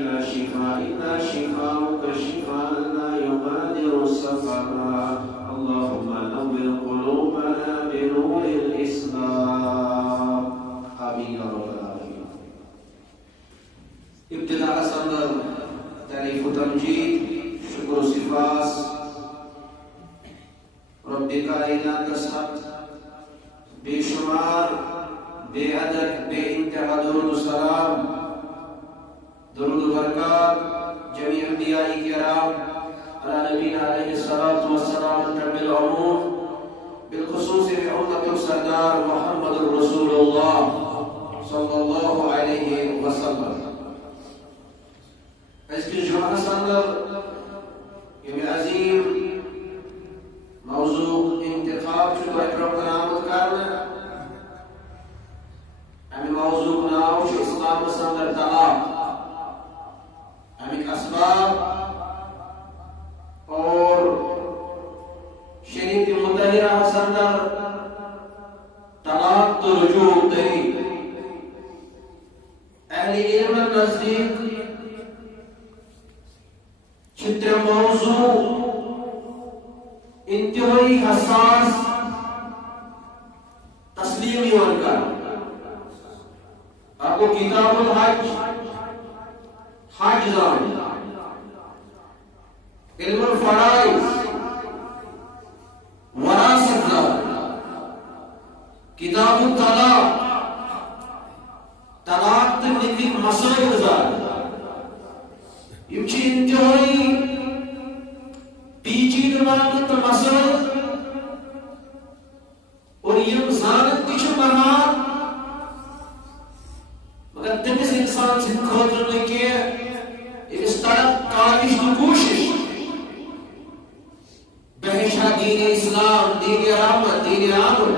إلى شفائك شفاؤك شفاء لا يغادر سقما اللهم نور قلوبنا بنور الإسلام آمين يا رب العالمين. ابتداء صدر تعريف تمجيد شكر صفات رب کائنات سب بے شمار بے عدد بے انتہا درود و سلام درود و برکات جميع انبیاء کرام علی نبینا علیہ الصلوۃ والسلام بالعموم بالخصوص بعمة سردار محمد رسول اللہ صلی اللہ علیہ وسلم. اس کی جمعہ سندر یہ عظیم موضوع انتخاب شو برنامج کرنا ہمیں موضوع ناو شو اسلام سندر طلاق ہمیں اسباب اور شریعت مطہرہ سندر طلاق تو رجوع دہی اہل علم نزدیک چھتر موضوع انتہائی حساس تسلیم یون کر آپ کو کتاب الحج حج دان علم الفرائض وراثت دان کتاب الطلاق طلاق تک مسائل دان یہ انتہائی پیچیدہ معاملات مسائل اور یہ زانت تیچ بہار مگر تمس انسان سے خاطر نہیں کہ اس طرح کاوش کی کوشش بہشہ دین اسلام دین رحمت دین عامل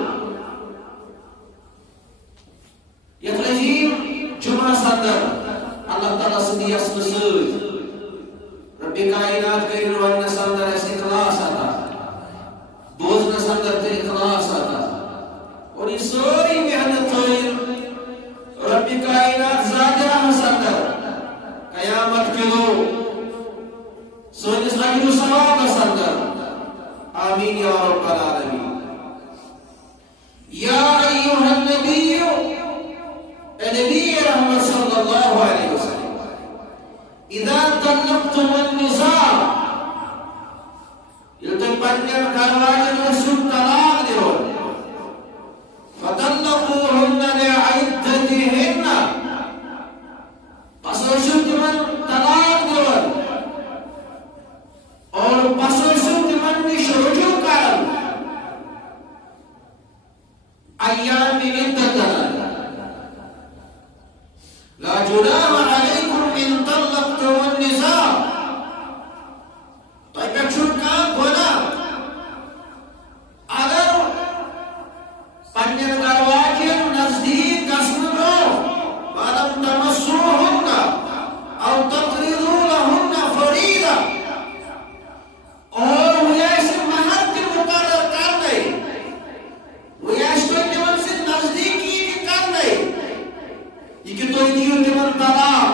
یہ رجیم جمعہ صدر اللہ تعالیٰ صدی اسم سوچ رب کائنات کرن ون سندر اس اخلاص آتا بوزن سندر تے اخلاص آتا اور یہ سوری محنت ہوئی رب کائنات زادرہ سندر قیامت کلو سونس اجر ثواب سندر آمین یا رب العالمین. یا ایوہ النبی نبی رحمت صلی اللہ علیہ وسلم اذا طلقتم النساء يلتقي بين كرواج رسول طلاق دیو فطلقوهن لعدتهن پسوشت من طلاق دیو اور پسوشت من رجوع کرن ایام عدتنا لا جناح عليكم ان طلقتم النساء. طيب شو كان هنا اگر پنجر دروازے نزدیک قسم دو ولم تمسوهن او تقرضوا لهن فريضة اور وہ ایسے مہر کے مقرر کر دے وہ ایسے جمن سے نزدیکی بھی کر دے یہ کہ تو دیو جمن طلاق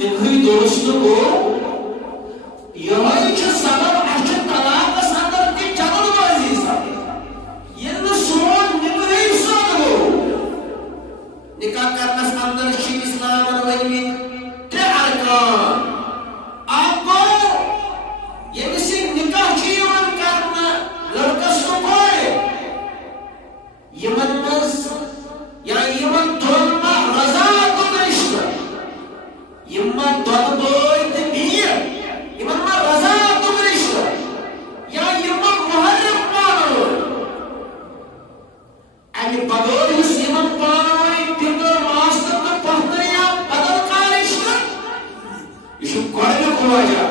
نکاح درست گو یہ سبب اچھے طلاقس اندر تہ جلد بازی سپد یل سون نکاح سود گو نکاح کرنس اندر اسلام ورمت ترے ارکان اکھ گو یمس نکاح کرنا لڑکس تو کورِ یمن مز یا یمن دون ما رضا دون رشتہ یمن دون بوئی تہ بیر یمن ما رضا دون رشتہ یا یمن محرم پانو امی بغیر اس یمن پانو تندر ماستر تو پہنر یا بدل کا رشتہ یہ گوڑنے کو وجہ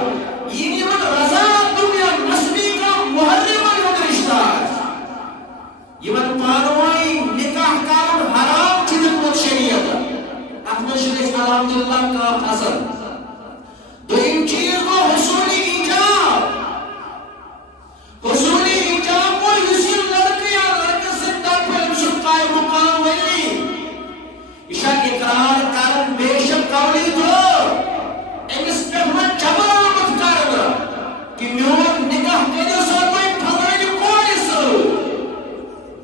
یمن رضا دون یا نسبی کا محرم دون رشتہ یمن پانوائی نکاح کارن حرام چیزن شریعت احمد الحمدللہ کا فصل دویم چیز کو حصول ایجاب کو یسیم لڑکے یا لڑکے سے طرف شکای مقام ولی اشا اقرار کارن بے شک قولی تو امس پہمت جبر آمد کارن کہ میون نکاح کرے سو کوئی پھلائن کوئی سو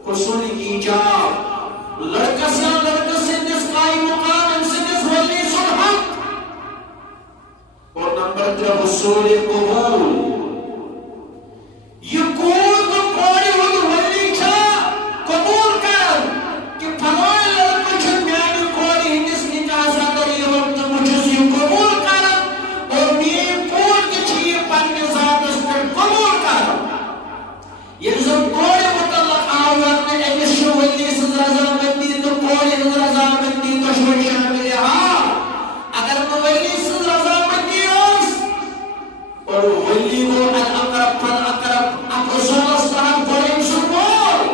حصول ایجاب لڑکا سے نس قائم مقام ان سے نس ولی سن حق اور نمبر 3 حصول قبول یہ کون تو کوڑی ہوں ولی چھا قبول کر کہ پھلائے لڑکا چھن میانی کوڑی ہندس نکاح ساتر یہ وقت مجھز یہ قبول کر اور میری پور کی چھئے پنی ذات اس پر قبول کر یہ زم کوڑی مطلق آوان میں ایمس شو ولی سن رضامندی تو کوڑی سن رضامندی تو شوئی شامل ہے اگر میں ولی سن رضامندی ہوس اور ولی کو الاقرب فالاقرب اقرصول استحاب قریم سن بول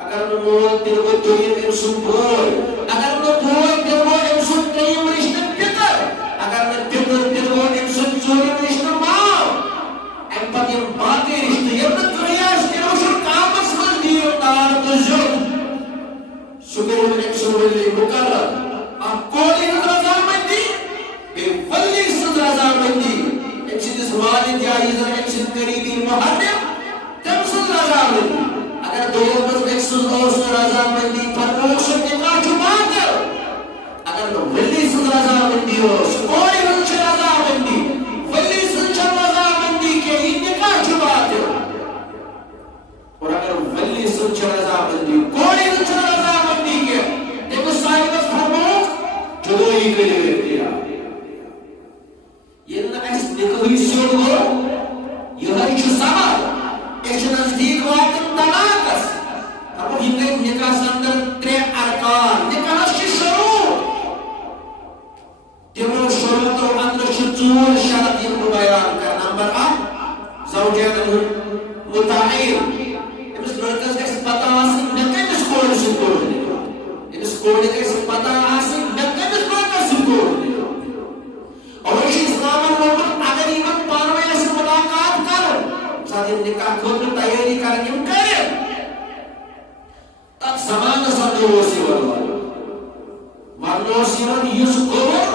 اگر میں موت دل کو دویم امسن بول اگر میں بول دل کو امسن قیم رشتن پتر اگر میں پتر دل کو امسن چوریم رشتن ماں ام پت یم باقی رشتہ یم دنیاش تیروشن کامس من دیو تار تجھر سکر من امسن ولی مقرر آپ کولی ہم رضامندی بے ولی سن رضامندی امسن اس والد یا ایزر امسن قریبی محرم تم سن رضامندی اگر دو مز اکسن اوسن رضامندی پر اوسن نکاح چھپا کر اگر ولی سن رضامندی ہو کولی ہم چھ رضامندی ولی سن چھ رضامندی کے ہی نکاح چھپا کر اور اگر ولی سن چھ رضامندی کولی ہم چھ رضامندی کے دیکھو صاحبت فرمو جدوئی کلی اختیار یہ نقص نکوی سیود ہو یہ ہر چھ سبب ایک نزدیک وقت طلاقس اب ہی گئی نکاح سندر 3 ارکان نکاح کی شروع تیمو شروع تو اندر چھ 4 شرط یہ کو بیان کر نمبر 1 زوجین متعین امس لڑکس کے پتہ آسن نکمس کوڑ سے کوڑنے امس کوڑنے کے پتہ آسن نکمس لڑکس سے کوڑنے اور اسی اسلام محمد اگر ایمن پانوے سے ملاقات کرو ساتھ نکاح خود تیاری کرنے کرے تک زمان سمجھو سی ورنو سیون یس قبر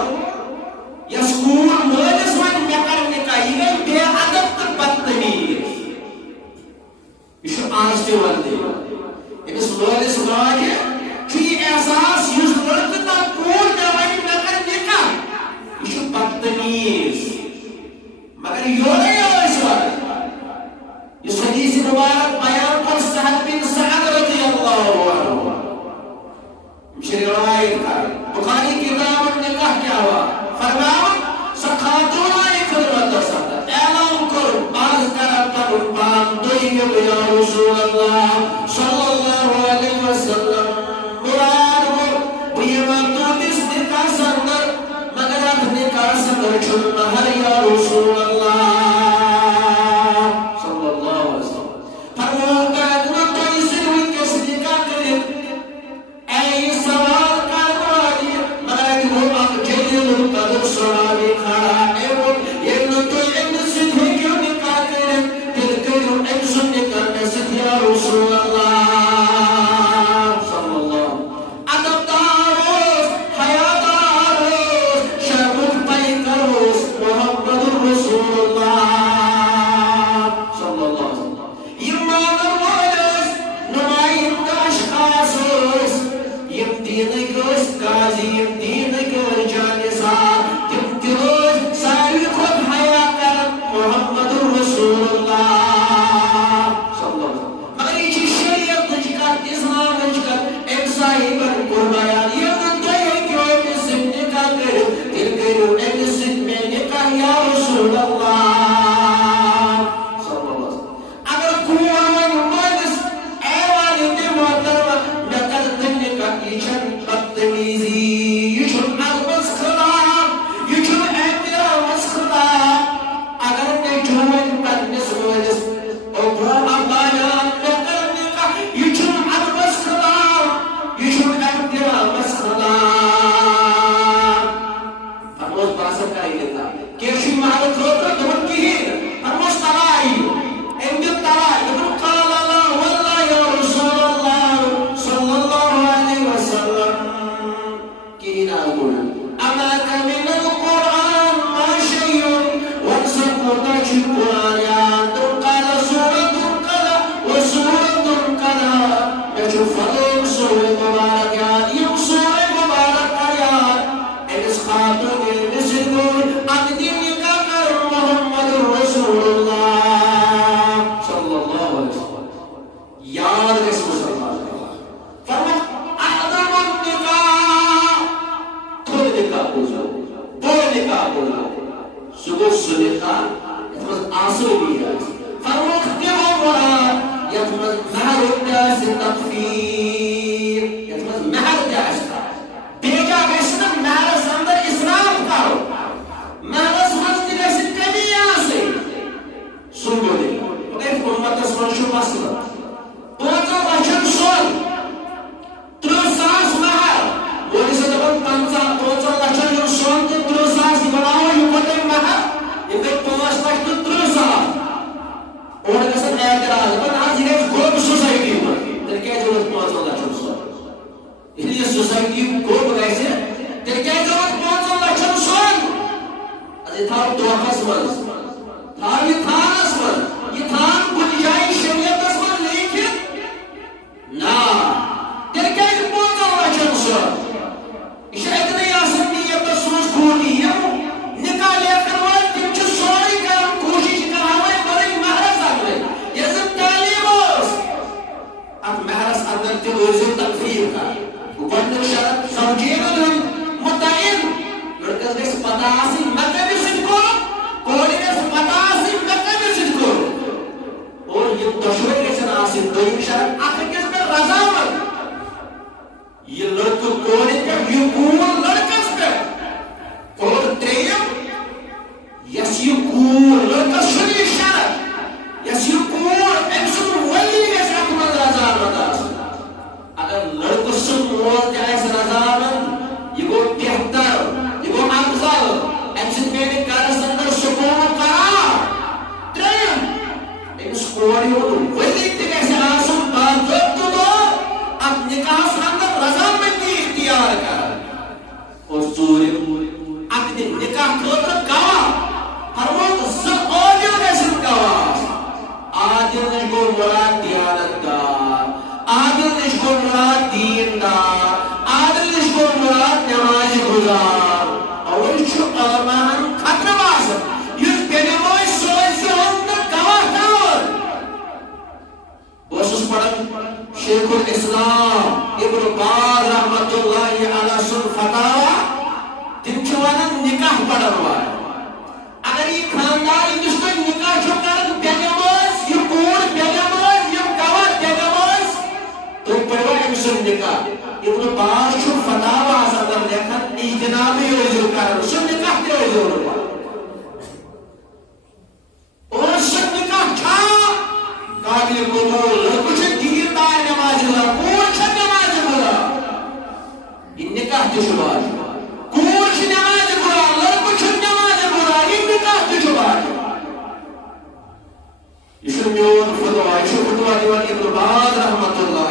یا سکول مولس ون مکر نکاح یہ گئی بے عدب تک بدتمیز یہ آج تے ولدے امس مولس ماجے چی احساس یس لڑکتا کور نوائی مکر نکاح یہ بدتمیز مگر یورے اس وقت اس حدیث مبارک بیان پر سعد بن سعد رضی اللہ عنہ مشری روایت کا بخاری کتاب نکاح کیا ہوا فرمایا سخاتون آئی خدمت ساتھ اعلان کر باز کرتا ربان دوئیب یا رسول اللہ صلی اللہ علیہ وسلم مراد ہو بیمتو اس نکاح سندر مگر اب نکاح سندر چھن مہر یا رسول اللہ صلی اللہ علیہ وسلم فرمو کا ادنا تو اسے ہوئی کس نکاح کرے اے سوال کروالی مگر وہ اب جلیل قدر صحابی کھڑا اے وہ یہ تو ان سے ہوئی کیوں نکاح کرے دل کرو ان سن نکاح میں سے یا رسول اللہ صلی اللہ ادب داروز حیاء داروز شرمت پائی باسا کرائی دیتا کیشی محل خطر دون کہین فرموش تلائی انجل تلائی دون قال اللہ واللہ یا رسول اللہ صلی اللہ علیہ وسلم کہین آگونا اما کمین القرآن ما شیئن ورسک مدش القرآن یا دون قال سورت کلا وسورت کلا یجو فضل سورت مبارک یاد یم سورت مبارک یاد انس خاتون نسل عقدین کا کر محمد رسول اللہ صلی اللہ علیہ وسلم یاد اس مسلمان فرما اعظم النکاح تھوڑ نکاح بوزو دو نکاح بوزو سگو سنکاح اتمز آسو بھی ہے فرما اختیار مراد یتمز مہر الناس تکفیر یتمز مہر جاستا بیجا گشنا مہر سندر اسلام کرو مہر سمجھتی گیسی کمی آسے سنگو دے ایک امت اسمان شو مسئلہ پوچھا وچن سن 30,000 مہر بولی سے دبن پوچھا وچن یوں سن تو 30,000 بناو یوں بطن مہر یہ پھر 5 لاکھ تو 30,000 اور کسن اعتراض بن آج یہ گروپ سوسائٹی ہوا تر کیا ضرورت 5 لاکھ سن اس لیے سوسائٹی گروپ کیسے تر کیا ضرورت 5 لاکھ سن یہ تھا توقع سمجھ تھا یہ تھا اسمن یہ تھا گنجائی شریعت اسمن لیکن نا تر کیا 5 لاکھ سن شاید نہیں آسن نیت سوچ کھوٹی یہ نکاح لے کروائے تم چھ سوری کرم کوشش کراوائے بڑی محرس آگلے یہ سب تعلیم ہوس اب محرس اندر تی وزن تکفیر کا گوڑنک شرط سوجین دن متعین لڑکس گیس پتاسی مکبی سن کو کوڑی گیس پتاسی مکبی سن کو اور یہ دشوئی گیسن آسن دویم شرط آخر کس پر رضامت یہ لڑکو کوڑی پر یہ کون لڑکس پر اور تریم یس یہ کون لڑکس شدی شرط یس یہ کون امسن ولی گیس رحمت رضامت آسن اگر لڑکو سن مول جائز رضامت یہ گو بہتر یہ گو افضل امسن میرے کارس اندر سکون قرار تریم امس کوڑی ہوں ولی تیسے آسن باضبط دو اب نکاح اندر رضامتی اختیار کر اور سوریم عقد نکاح خطر گواہ ہر وقت سب عادل نیسن گواہ عادل نشکو مراد دیانتدار عادل نشکو مراد دیندار عادل نشکو مراد نماز گزار اور چھو علمان خطر باسم یہ بینموئی سوئیسی ہوندر گواہ دار بوسوس پڑھن شیخ الاسلام ابن باز رحمت اللہ علیہ سن فتاوہ تم چھوانا نکاح پڑھا ہوا ہے اگر یہ خاندار انجس کو نکاح چھو کرد بیگموز یہ کون بیگموز یہ گواہ بیگموز تو پڑھوا امسن نکاح ابن باز چھو فتاوہ اصدر لیکن اجتنابی ہوئے کرد سن نکاح تے ہوئے ہوا اور سن نکاح چھا قابل قبول کچھ دیندار نماز اللہ کچھ نماز اللہ یہ نکاح تشبار کچھ نماز اللہ کچھ نماز اللہ یہ نکاح تشبار یہ میون فتوہ یہ فتوہ دیوان ابن باز رحمت اللہ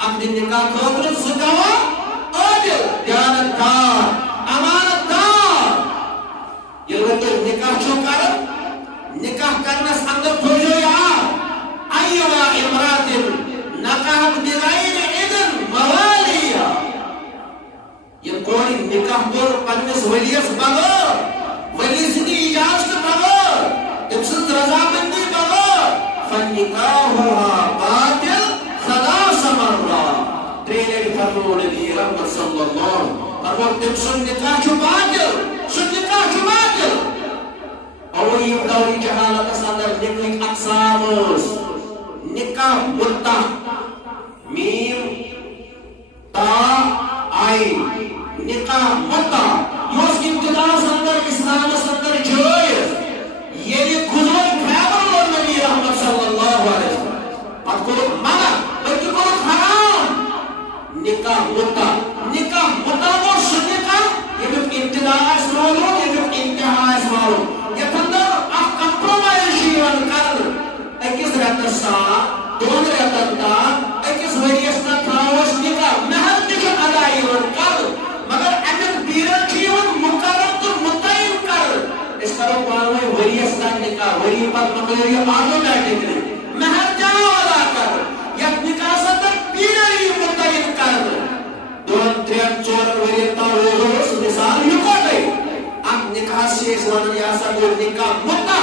عقد نکاح خطر سکوا عادل دیانتدار امانتدار یہ لوگ نکاح چھو کر نکاح کرنس اندر پھوجو یا ایوہ امرات نکاح بغیر اذن موالیا یہ کوئی نکاح پر پنس ولیس بغیر ولی سنی اجازت بغیر ابسط رضامندی بغیر فنکاحوها باطل ثلاث مرات تریلے فرمو نبی رحمت صلی اللہ اور وقت ابسط نکاح چھو باطل سن نکاح چھو باطل اور یہ دوری جہالت اصدر نکاح اقساموس نکاح متا میم تا آئی نکاح متا یہ ابتدا سندر اسلام سندر جائز یہ گزر خیبر اور نبی رحمت صلی اللہ علیہ وسلم پت کو منع بلکہ کو حرام نکاح متا وہ سنکاح یہ ابتدا اسلام معلوم یہ انتہا معلوم یہ کمپرومائز کر اکس رتس تان دون رتن تان اکس ورس تک تھوس نکاح مہر تہ ادا کر مگر امیک پیریڈ مقرر تو متعین کر اس کرو پانوی ورس تک نکاح وری پتہ مکلیو یہ آٹومیٹکلی مہر جاؤ ادا کر یک نکاح تک پیریڈ متعین کر دون ترین ژور ورین تام روز مثال یکوٹے ام نکاح سے ون یہ سا گو نکاح متا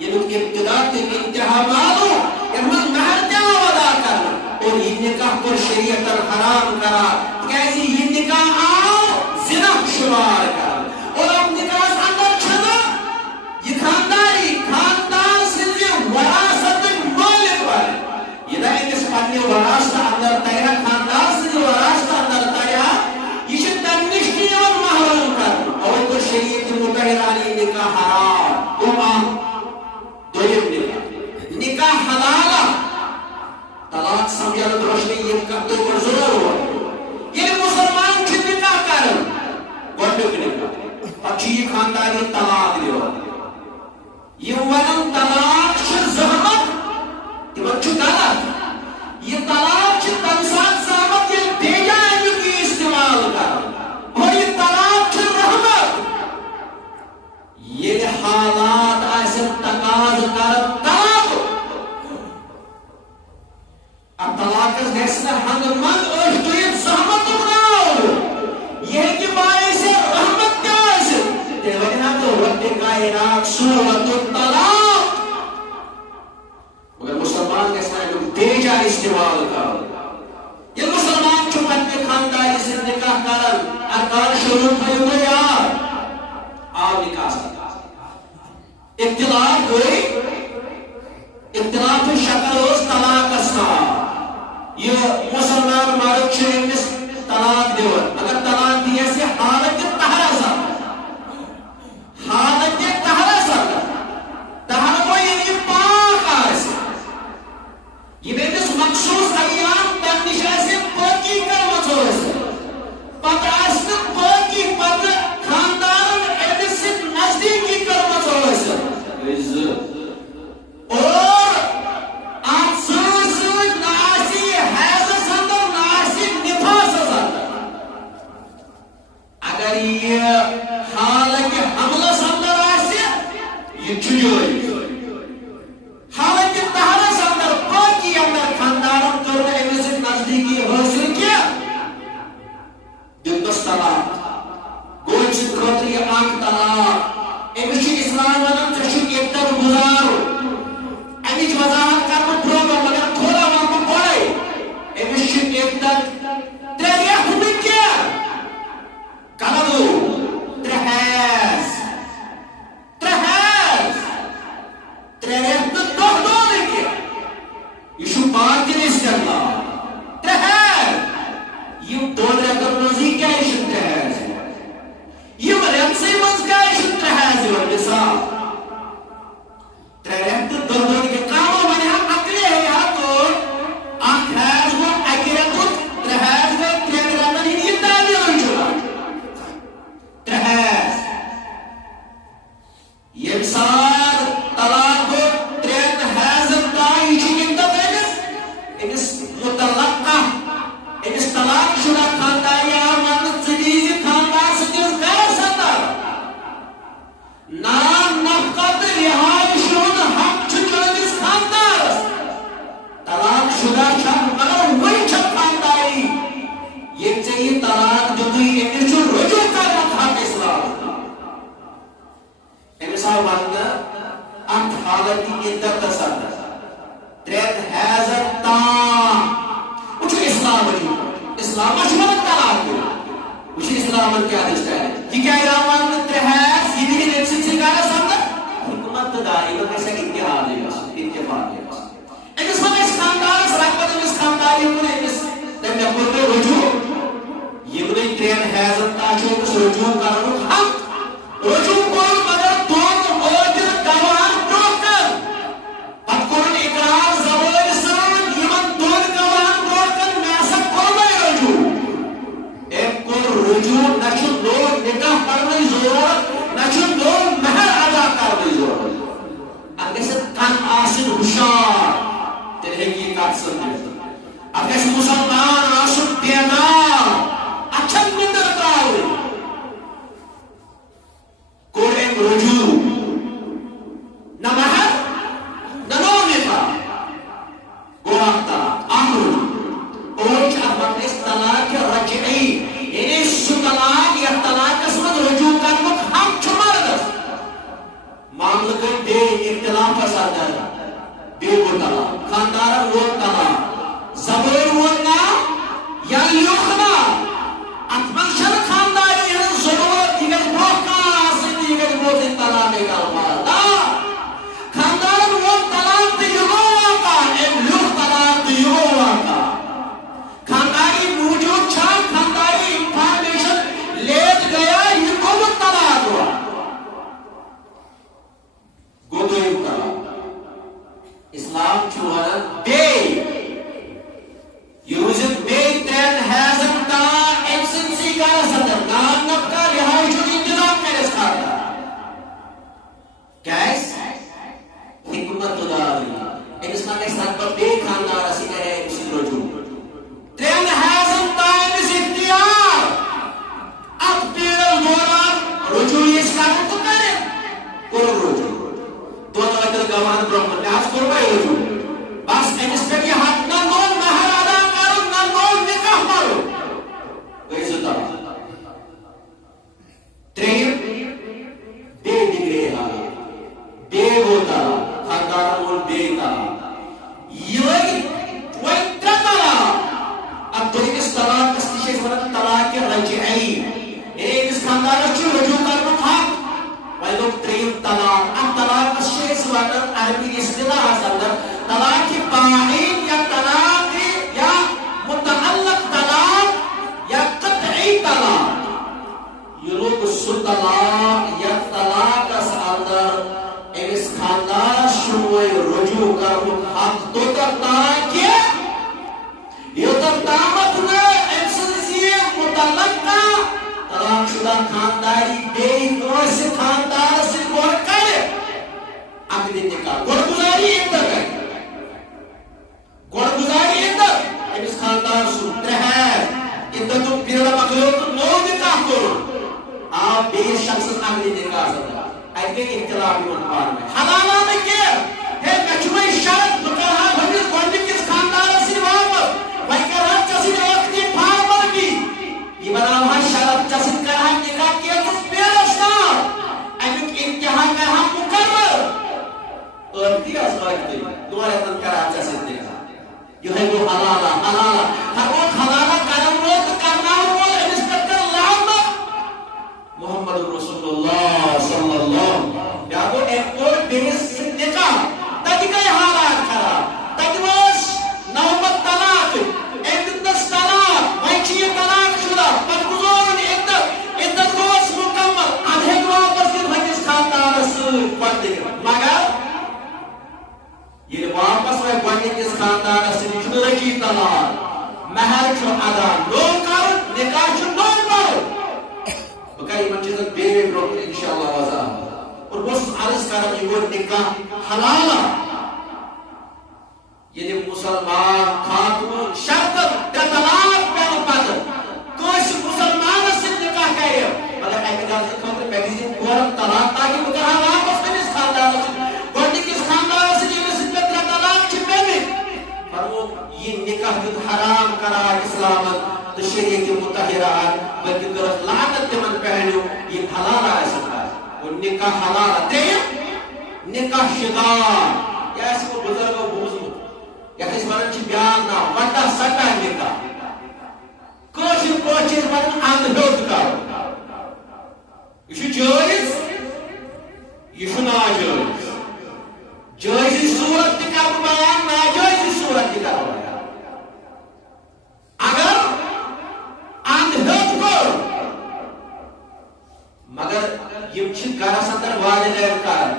یہ ابتدا تک انتہا معلوم یہ مہر جاؤ ادا کر اور یہ نکاح پر شریعت حرام کرا کیسے یہ نکاح آؤ زنا شمار کر اور اب نکاح اندر چھنا یہ خاندان سے وراثت مالک والے یہ نہ اس پنی وراثت اندر تیرا خاندان سے وراثت اندر تیرا یہ تنشتی اور محروم کر اور تو شریعت متحرانی نکاح حرام وہ نکاح حلال طلاق سمجھا روشنی یہ نکاح تو پر ضرور ہوا یہ مسلمان کی نکاح کر گوڑک نکاح اچھی خاندانی طلاق دیو یہ ونم طلاق چھ زحمت تمہیں چھو غلط یہ طلاق چھ تنسات زحمت یہ دیجا ہے کی استعمال کر اور یہ طلاق چھ رحمت یہ حالات ایسے تقاض کر طلاق گھس ہند مند اشتویت زحمت بناو یہ کہ باعث رحمت کیا وجہ تو رب کائنات سورۃ الطلاق مگر مسلمان کے ساتھ دیجا استعمال کر یہ مسلمان چھو اپنے خاندانی سے نکاح کرن ارکان شروع ہوئے یار آپ نکاح سکتا اختلاف ہوئی اختلاف شکل اس طلاق اسنا یہ مسلمان مرد چھ طلاق دیور اگر طلاق دیے سے حالت تحرسا تحرک کو یہ پاک آئے یہ بیٹس مخصوص ایام تنش ایسے پاکی کر مچھو سے پتہ آسن پاکی پتہ خاندان ایڈس سے نزدیکی کر مچھو سے اور آپ سوئی ناسی حیض سندر ناسی نفاس سندر اگر یہ حالت حملہ سندر آسی یہ چھجوئی حالت تحرہ سندر پاکی اندر خاندان کرنے ایسے نزدیکی حاصل کیا دنس طلاق گوچ خطری آنکھ طلاق ایسی اسلام ونم چشک ایتر گزارو امیچ وضاحت کرنا پروگرام مگر تھوڑا وقت پڑے امیچ ایتر تریخ بھی کیا کلدو ترہیز تریخ تو دو نہیں کیا یہ شو بات کی نہیں سکرنا ترہیز یہ دو ریتر نوزی کیا ایشن ترہیز یہ مریم سے منز کا ایشن ترہیز ہے مثال ترہیز تو دو نہیں کیا کامو میں یہاں اکلے ہے یہاں تو آنکھ حیض وہ اکیرہ تو ترہیز میں ترہیز رہنا نہیں یہ تعبیر ہوئی چھوڑا ترہیز یہ مثال طلاق کو ترہیز حیض تائی چھوڑی انس متلقہ انس طلاق شدہ خاندانی آمانت سدیزی خاندان سدیز غیر سندر نام نفقت رہائی شون حق چھوڑ اس خاندان طلاق شدہ شخص مگر وہی چھت خاندانی یہ چاہیے طلاق جو کوئی انس جو رجوع کرنا تھا اسلام مثال بانگا انت حالتی ادت سندر ترید حیزت تام وچو اسلام علیہ اسلام اشمرت طلاق کو وچو اسلام کیا دشتا ہے یہ کیا ایرامان ترہیز یہ بھی نیت سے سکارا سندر حکمت داری وہ کیسا اتحاد ہے اتفاق ہے ایک اس وقت اس خاندان اس رکبت اس خاندانی انہوں نے اس دم اپر میں رجوع یہ انہیں ترید حیزت تاچو اس رجوع کرنو حق رجوع کون مگر دون اوجر گوان بروکر پت کون اقرار زبور سان یمن دون گوان بروکر میسا کون رجوع ایک کون رجوع نشد لوگ نکاح پڑھنے زور کت سمجھ اب مسلمان آسن بیدار اچھن مندر تراؤ کور ایک رجوع نہ مہر نہ نو نکاح گو آختا آخر اوچ اب اس طلاق رجعی یعنی سو طلاق یا طلاق اسمت رجوع کرمک حق چھماردس معاملہ کوئی بے اختلاف سادر بے وہ طلاق خاندار وہ طلاق زبور ورنا یا لیوخنا اتمن شر خانداری ہے ضرورت یہ بوکا آسن یہ بوزن طلاق کا مالا خاندار وہ طلاق دیو آقا ایک لیوخ طلاق دیو آقا خانداری موجود چھا خانداری انفارمیشن لیت گیا یہ کو طلاق ہوا گودوئی طلاق اسلام چھوانا بے Using big ten hasn't done MCC کا صدر نام کا رہائش و انتظام میں رسکھاتا کیس حکمت داری اس میں ساتھ پر بے خاندار اسی کرے اسی رجوع ten hasn't done اس اختیار اب پیرل دوران رجوع اس کا تو کرے کرو رجوع دونوں اگر گواہن برہمن میں آج کرو بھائی رجوع بس اس پر یہ حق نہ نون مہر آدھا تریم بے ڈگرے حالا بے ہوتا خانداران اور بے طلاق یہ وہ ترطلا اب تو اس طلاق اس تیشے سمجھتا طلاق رجعی ایک اس خانداران چو رجوع کرنا حق وی لوگ تریم طلاق اب طلاق اس شیئے سمجھتا عربی اصطلاح حاصل طلاق باعین یا طلاق یا متعلق طلاق یا قطعی طلاق یہ لوگ سو طلاق یا طلاق اس اندر اس خاندار شروع رجوع کرو حق تو تب طلاق کیا یہ تب دامت نے انسانسی متعلق کا طلاق شدہ خانداری بے دوست خاندار سے گوڑ کرے اگلی نکاح گوڑ گزاری اندر ہے گوڑ گزاری اندر اس خاندار سنتے ہیں اندر تو پیرا مغلو تو نو نکاح کرو آپ بے شخص اگلی نکاح سکتا ایک اختلافی منبار میں حلالہ میں کیا ہے کچھوئی شرط بکرہا بھنیس گوڑی کس خاندار سے واپس وہی کرہا چسی وقتی پھار بر کی یہ بنا وہاں شرط چسی کرہا نکاح کیا تو پیرسنا ایک امتحان کرہا مکرر اور تیاز وقتی دوارے تن کرہا چسی نکاح یہ ہے وہ حلالہ حلالہ ہر وقت حلالہ کرم روز کرنا ہوا انسپیکٹر لامہ محمد رسول اللہ صلی اللہ یا وہ ایک اور بیس نکاح تجھے حالات کرا تجھوش نوبت طلاق ایدنس طلاق ویچی طلاق شدہ پر گزورن ایدت روز مکمل انہیں واپس دن حجیز خاندار سوئی پڑھ مگر یہ واپس وہ گوڑنکس خاندار سے چھو رجی طلاق مہر چھو ادا نو کر نکاح چھو نو کر بکائی من چیزن بے برو انشاءاللہ وضاح اور بس عرض کرم یہ وہ نکاح حلالا یہ مسلمان خاتون شرطن یا طلاق پہن پاتر کوئی مسلمان سے نکاح کرے مگر ایک جان سے خاطر میگزین کورم طلاق تاکہ مکرہا واپس کنیس خاندار سے گوڑنکس خاندار سے یہ مسلمت را طلاق چھپے میں فرمو یہ نکاح جد حرام کرا اسلامت تو شریعت متحرہ بلکہ درست لعنت من پہنو یہ حلال آئے سکتا ہے اور نکاح حلال آتے ہیں نکاح شدار یا ایسے کو بزرگ و بوزم یا کسی مرن چی بیان نا وٹا سٹا نکاح کوشن کوشن مرن اندھوت کرو یہ جائز یہ ناجائز جائز صورت کا بیان ناجائز صورت کا بیان اگر اندھوت کرو مگر یہ چھ گھر سندر والدین کار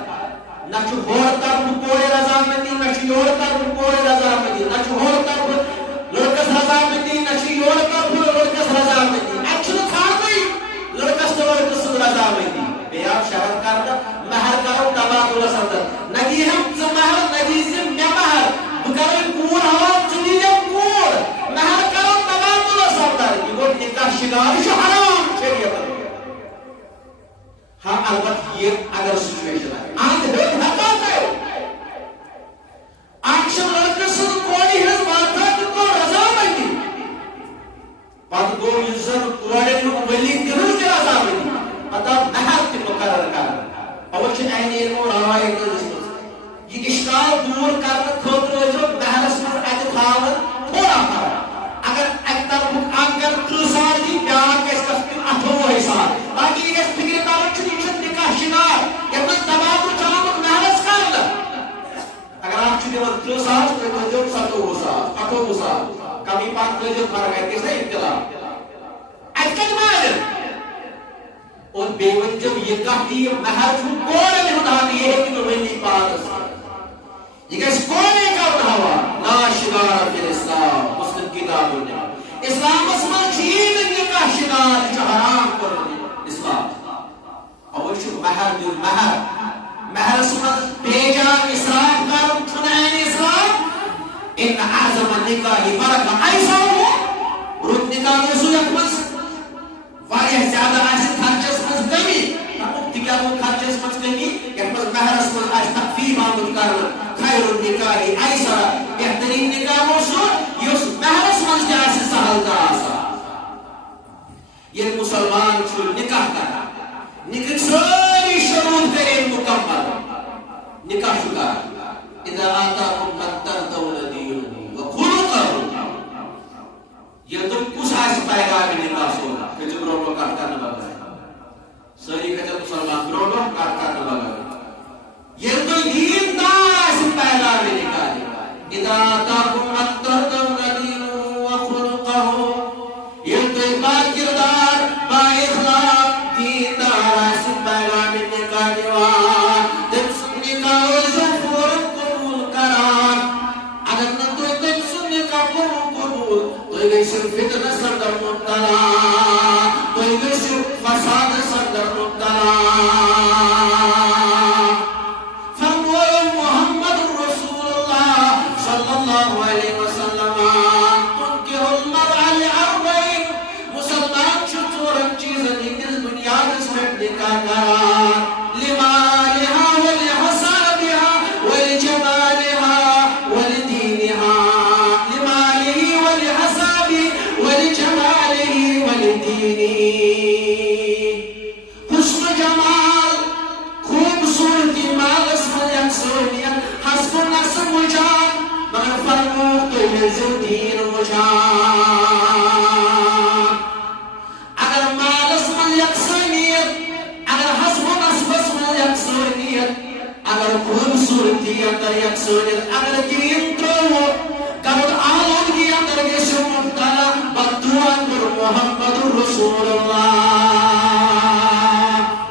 نہ چھو ہور طرف کوئی رضامندی نہ چھو ہور طرف کوئی رضامندی نہ چھو ہور طرف لڑکس رضامندی نہ چھو ہور طرف لڑکس رضامندی ایکچولی کھا گئی لڑکس تو لڑکس رضامندی بے آپ شہر کرنا مہر کرو تبادلہ سندر نگی ہم مہر نگی سے میں مہر بکرے پور ہوا شکار حرام شریعت ہاں البتہ یہ اگر سچویشن ہے اند حقاقت اکشن لڑکے سن کوڑی ہز باتہ تو رضامندی پتہ گو یزن کوڑے ولی تنو تہ رضامندی پتہ مہر تہ مقرر کر اور چھ این علم و رائے یہ اشکال دور کرنے خاطر جو مہرس من ات تھاون تھوڑا فرق اگر ایک طرف اگر 30 سال دی بیاکھ گژھِ گژھُن 28 سال تاکہ یہ گژھِ فکر کرُن چھُ یہِ چھُ نکاح شِنار یتھ منٛز دباو چھُ آمُت مہرس کرنہٕ اگر آپ چھُ دِوان 30 ساس تُہۍ تھٲیزیو 27 ساس 28 ساس کمی پتہٕ تھٲیزیو فرق اتہِ گژھِ نا اختلاف اتہِ کتہِ مانن اور بیٚیہِ ؤنۍزیو یہِ کتھ تہِ یہِ مہر چھُ کورٮ۪ن ہُنٛد حق یہِ ہیٚکہِ نہٕ ؤنِتھ پانس یہ گژھِ کورے کرُن حوالہٕ لا شِگار فی الاسلام مسلم کتابن اسلامس منٛز چھُ یی نہٕ نکاح شِگار یہِ چھُ حرام کوٚرمُت اسلام اوے چھُ مہر دیُن مہر مہرس منٛز بے جان اسراف کرُن چھُنہٕ عین اسلام ان اعظم النکاح برکہ ایسر رُت نکاح گوٚژھو یتھ منٛز واریاہ زیادٕ آسہِ خرچس منٛز کمی تِکیٛازِ گوٚو خرچس منٛز کمی یتھ منٛز مہرس منٛز آسہِ تخفیف آمُت کرنہٕ خیر النکاح ایسر بہترین نکاح گوٚو سُہ یُس مہرس منٛز تہِ آسہِ سہل تہٕ آسان ییٚلہِ مُسلمان چھُ نکاح کران نکاح سٲری شروٗط کٔرِنۍ مُکمل نکاح چھُ کران اذا آتاكم من ترضون دينه وخلقه یہ تو کس آس پیغام نکاح سونا کچھ برو کٹ کرنے بغیر ساری کچھ مسلمان برو کٹ کرنے بغیر یہ تو دین دار آس پیغام نکاح اذا آتاكم من ترضون دينه وخلقه یہ تو با کردار با اخلاق دین دار آس پیغام نکاح دیوان دن سنی کا گژھِو فتنہ سندر مبتلا تُہۍ گژھِو فساد سندر مبتلا فرموو محمد رسول اللہ صلی اللہ علیہ وسلم تنکح المرأة لأربعین مسلمان چھُ ژورن چیزن ہٕنٛدِس بنیادس پٮ۪ٹھ نکاح کران لمالها ولحسابها ولجمالها ولدينها حسن جمال خوبصورتی مالس من یکسونیت حسب نسب مجان مگر فرموخ تو یزو دین مجان اگر مالس من یکسونیت اگر حسب نسب من یکسونیت اگر خوبصورتی اندر یکسونیت اگر دین تو کرد آلودگی اندر گشو مبتلا بدوان در محمد رسول اللہ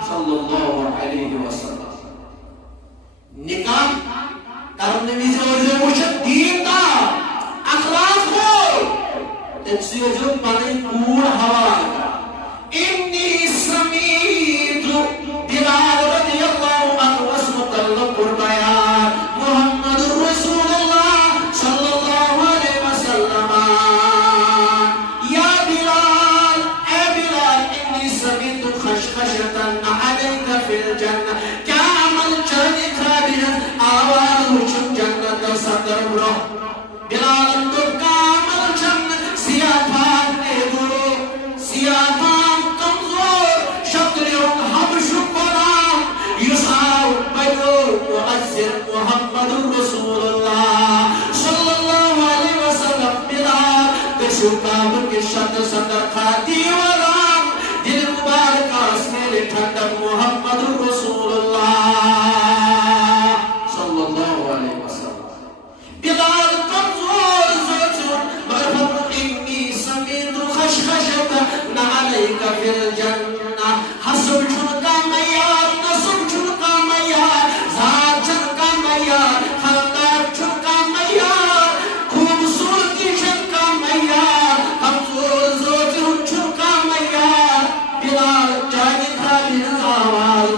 صلی اللہ علیہ وسلم نکاح کرنے میں جو وچھت دین دار اخلاق ہو تجھے جو پنے پور حوالہ انی سمیت بلال رضی اللہ عنہ وسمت اللہ قربیان محمد رسول اللہ صلی اللہ علیہ وسلم یا بلال اے بلال انی سمیت خشخشتا علیک فی الجنہ کیا عمل چرنی خابرت آواز وچھم جنت صدر برو بلال اندر کا عمل چرن سیاہ پاک نے گرو سیاہ پاک کمزور شکریوں ہم شکران یساو بیور مؤثر محمد رسول اللہ صلی اللہ علیہ وسلم بلال کشکاب کے شد صدر خاتی ورام دل مبارک آسمیل ٹھنڈک محمد رسول اللہ صلی اللہ علیہ وسلم بلال کمزور زوجر مرحب انی سمیت خشخشت نعلیک فی الجنہ حسب چھنکا میار نصب چھنکا میار ذات چھنکا میار خلقات چھنکا میار خوبصورتی چھنکا میار کمزور زوجر چھنکا میار بلال جانی خالی آواز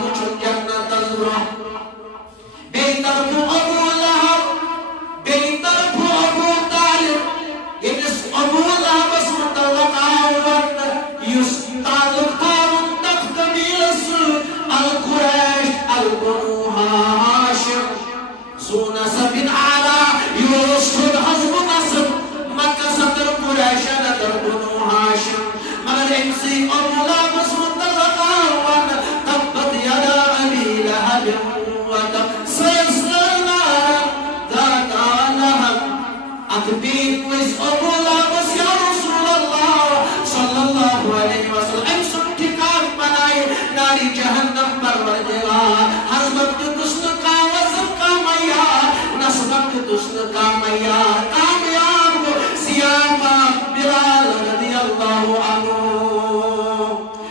بین ویس ابو لابس یا رسول اللہ صلی اللہ علیہ وسلم ام سن ٹھکان بنائے ناری جہنم پروردگار حضرت دسن کا وزن کا معیار نسبت دسن کا معیار کامیاب ہو سیاما بلال رضی اللہ عنہ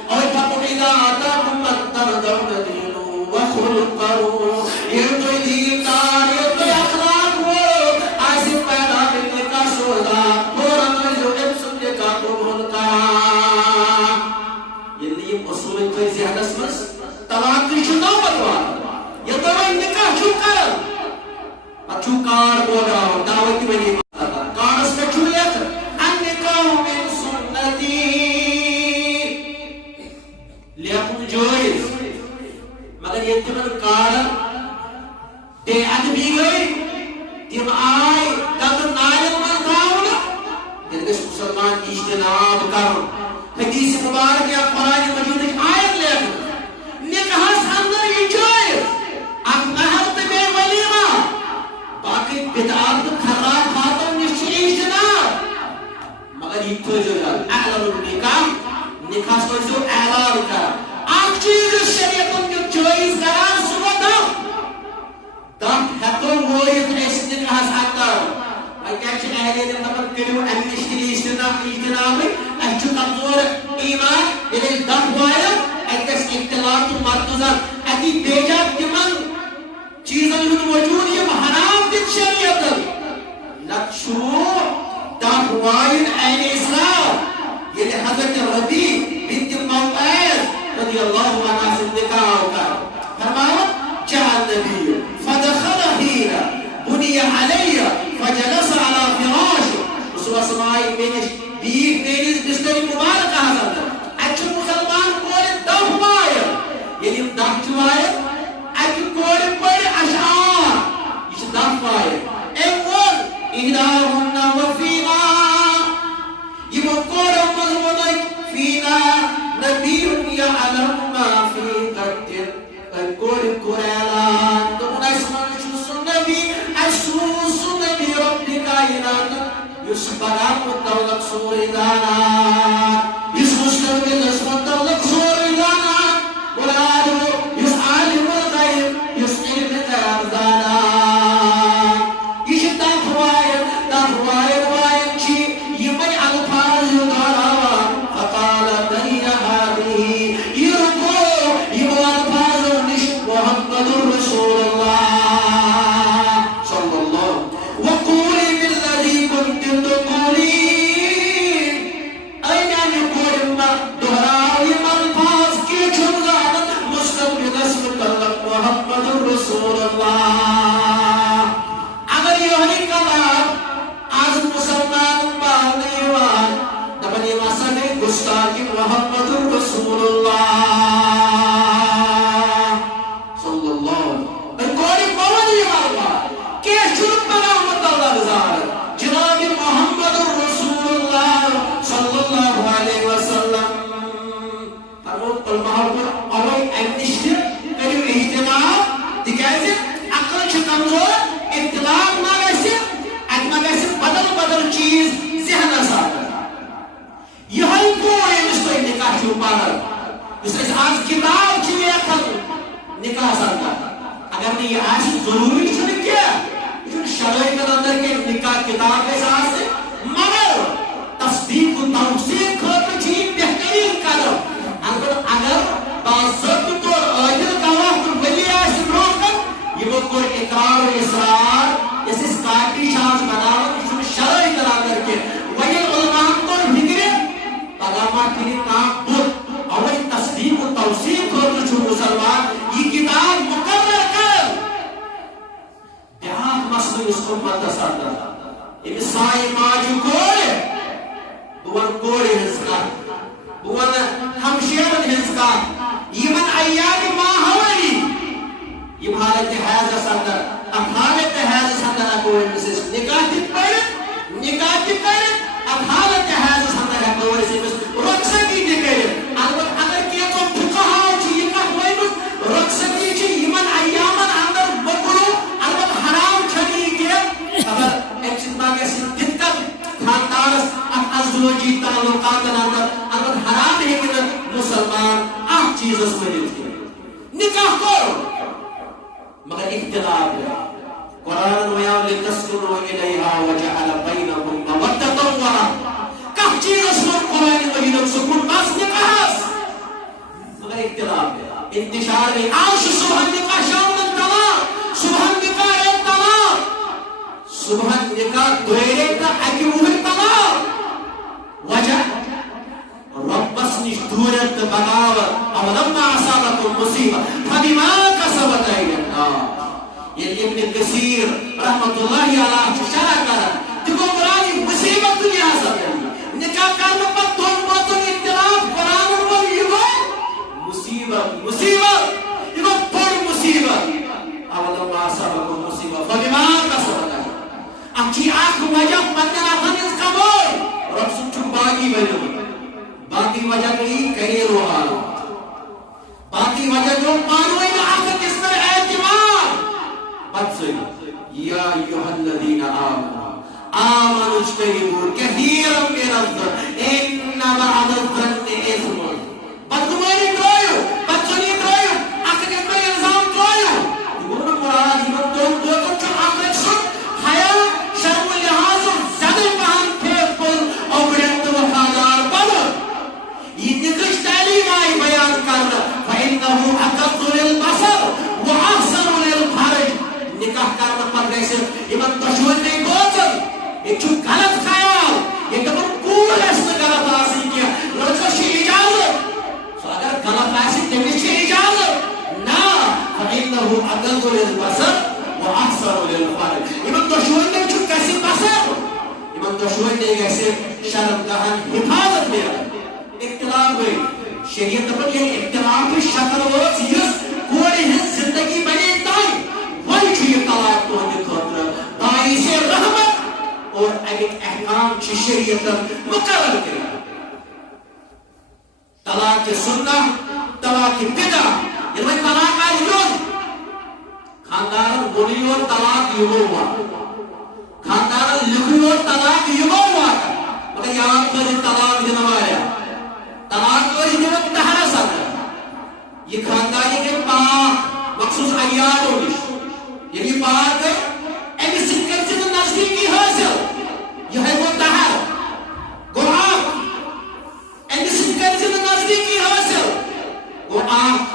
اور فقیدہ آدم من تردون دینو وخلقرو یہ تو دیندار یہ تو اخلاق ہو آسی پیدا ملنے کا سودا پورا جو ام سننے کا قبول کا یہ اصول کوئی زیادہ سمس طلاق کی چھو بدوار یہ تو نکاح چھوکر چھوکار بولا دعوتی بنی کارس میں چھولیت انکاح من سنتی لیکن جوئز مگر یہ تمن کار تے ادبی گئی تم آئی قدر نائل من تھاونا دلگش مسلمان اجتناب کر حدیث مبارک یا قرآن مجید آیت لیکن نکاح اندر یہ جوئز اب محل تبے ولیمہ باقی بدعات خراب خاتم نشچ اجتناب مگر یہ تو جو جال اعلان النکاح نکاح کو جو اعلان کر آپ چیز شریعت ان کے جوئز قرار صبح دم ہتو وویت اس نکاح اندر کیا اہل علم دپان کریو امنش اجتناب اچھو کمزور ایمان یعنی دم وایا اتس اختلاط مرتضی اتی بیجا تمن چیزن ہن وجود یہ حرام دن شریعت نقشو دم وائن اہل اسلام یعنی حضرت ربی بنت موقعیت رضی اللہ عنہ سے نکاح ہوگا فرمایا جاء النبی فدخل حين بني علي فجلس على فراشه رسول الله سمائی مینش بیگ مینش بستری مبارک حضرت اچھو مسلمان کوئی دفوائی یعنی دفوائی اچھو کوئی پڑی اشعار یہ دفوائی اول اہداہن وفینا یہ کوئی مضمونی فینا نبی یعلم ما فی قدر کوئی اعلان تو مناسبان شوص نبی حسوس نبی رب کائنات یس برام الدولق سوری دانات یس مسلم بلس مدولق سوری دانات مرادو یس عالم الغیب یس علم غیب دانات یہ تفوائر وائن چی یہ من الفاظ داراوا فقال دنی هذه يرکو یہ الفاظ محمد رسول اللہ صلی اللہ وقولی بالذی كنت تقولین ایانی قولنا دہرائی الفاظ کی چھنزانت مستقبل اسم طلق محمد رسول اللہ اگر یہ ہنی کلام آج مسلمان باہنے وان دبنی مسئلے گستاکی محمد رسول اللہ جناب محمد رسول اللہ صلی اللہ علیہ وسلم فرمود المحبت اوئی امنشتی کریو اجتناب دکھائیسی اقل چھ کمزور اطلاق نہ گیسی اتنا گیسی بدل چیز ذہن ساتھ یہ کوئی مستوی نکاح چھو پاگر اس لئے آج کتاب چھوئے اکھل نکاح ساتھ اگر نہیں یہ آج ضروری چھوئے کیا شرعی کے اندر کے نکاح کتاب کے ساتھ سے مگر تصدیق و توثیق خاطر چیز بہترین قدم اگر باضابط اور عادل گواہ کو ولی آسم روکن یہ وہ کوئی اقرار و اصرار اس کافی شانس بناوت اس شرعی کے اندر کے وہی علماء کو فکر پیغامات کے کام بود اور تصدیق و توثیق خاطر چھو مسلمان یہ کتاب مقرر کر بیان مسئلہ اس کو مدد امسائی ماجی کوڑے بوان کوڑے ہنسکا بوان ہمشیرن ہنسکا ایمن ایام ماں ہوئی یہ حالت حیض سندر اب حالت حیض سندر اکوئی مسیس نکاح تی پر اب حالت حیض سندر اکوئی مسیس رکسکی دی کرے اگر کیا تو فقہاں چی یہ کہوئی مس رکسکی چی ایمن ایامن اندر بکرو البت حرام چھنی کے اختلاف ہے قرآن ویاو لتسکنو الیہا وجعل بینکم مودۃ ورحمۃ کم چیز اسمن قرآن مجید سکون بس نکاس مگر اختلاف ہے انتشار میں آج صبح نکاح شام طلاق صبح نکاح ایک طلاق صبح نکاح دوئرے کا اکی اوہر طلاق وجہ ربس نش دورت بغاوت اولما اصابتم مصیبت فبما کسبت ایدیکم یہ ابن کثیر رحمت اللہ علیہ شرح کرا دیکھو قرآن مصیبت دنیا سب نکاح کرنے پر دون باتوں اختلاف قرآن کو یہ مصیبت مصیبت یہ بڑی مصیبت اولما اصابتم مصیبت فبما کسبت ایدیکم اچھی آنکھ وجہ پتنا تھنس کمول رب سنچو باقی وجہ باقی وجہ نہیں کریئر و حالات باقی وجہ جو مانوئی میں آخر کس پر اعتماد بدسری یا ایوہ الذین آمنوا اجتنبوا کثیرا من الظن ان بعض الظن اثم بدگمانی دروئیو بدسنی دروئیو آخر کس پر الزام دروئیو دگون مراد ہمیں دو چو آخر سن حیا شرم لحاظ زدن بہن پھیپ پل اوبرت وفادار بلد یہ نکش تعلیم آئی بیان کرنا فَإِنَّهُ أَقَضُّ لِلْبَصَرِ وَأَحْسَنُ لِلْفَرْجِ نکاح کرنا پر جیسے امن دشمن نہیں بوزن ایک چھو غلط خیال یہ دبن کول ایسا غلط آسی کیا لڑکا شی اجازت سو اگر غلط آسی تیمی شی اجازت نا فَإِنَّهُ أَقَضُّ لِلْبَصَرِ وَأَحْسَنُ لِلْفَرْجِ امن دشمن نہیں چھو کیسی بصر امن دشمن نہیں ایسے شرم دہن حفاظت میں اختلاف ہوئی شریعت پر یہ اختلاف شکل ووز یس کوئی ہز زندگی بنے تائی وہی چھو یہ طلاق تو ہمیں خطرہ باعث رحمت اور ایک احکام چھ شریعت مقرر کرے طلاق سنہ طلاق بدع یہ وہ طلاق آج جون خاندان بولی اور طلاق یمو ہوا خاندان لکھی اور طلاق یمو ہوا مگر یہاں پر طلاق جنوایا طلاق اور جنوب تہرہ ساتھ یہ خاندانی کے پاک مخصوص ایاد ہوگی یعنی پاک ایک سنکر سے نزدیکی حاصل یہ ہے وہ تہر گو آنکھ ایک سنکر سے نزدیکی حاصل گو آنکھ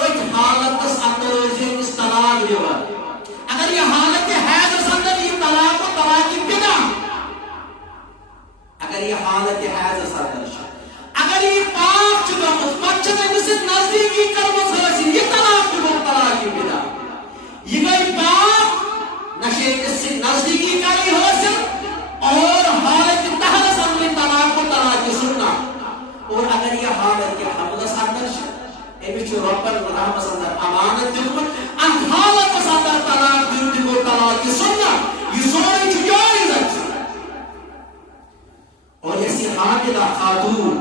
ایک حالت اس اندر سے اس طلاق جو ہے اگر یہ حالت ہے اس اندر یہ طلاق و طلاق کی بنا اگر یہ حالت ہے اس اندر اگر یہ پاک چکا بچہ نے سے نزدیکی کرم سرسی یہ طلاق چکا طلاق کی بنا یہ گئی پاک نشے اس سے نزدیکی کری حاصل اور حالت تحرس اندر طلاق کو طلاق کی سننا اور اگر یہ حالت کے حمد ساندر ایمیچ ربن رحمت ساندر امانت جنوب ان حالت ساندر طلاق دیو طلاق کی سننا یہ سوری چکاری زد اور یہ سی حاملہ خاتون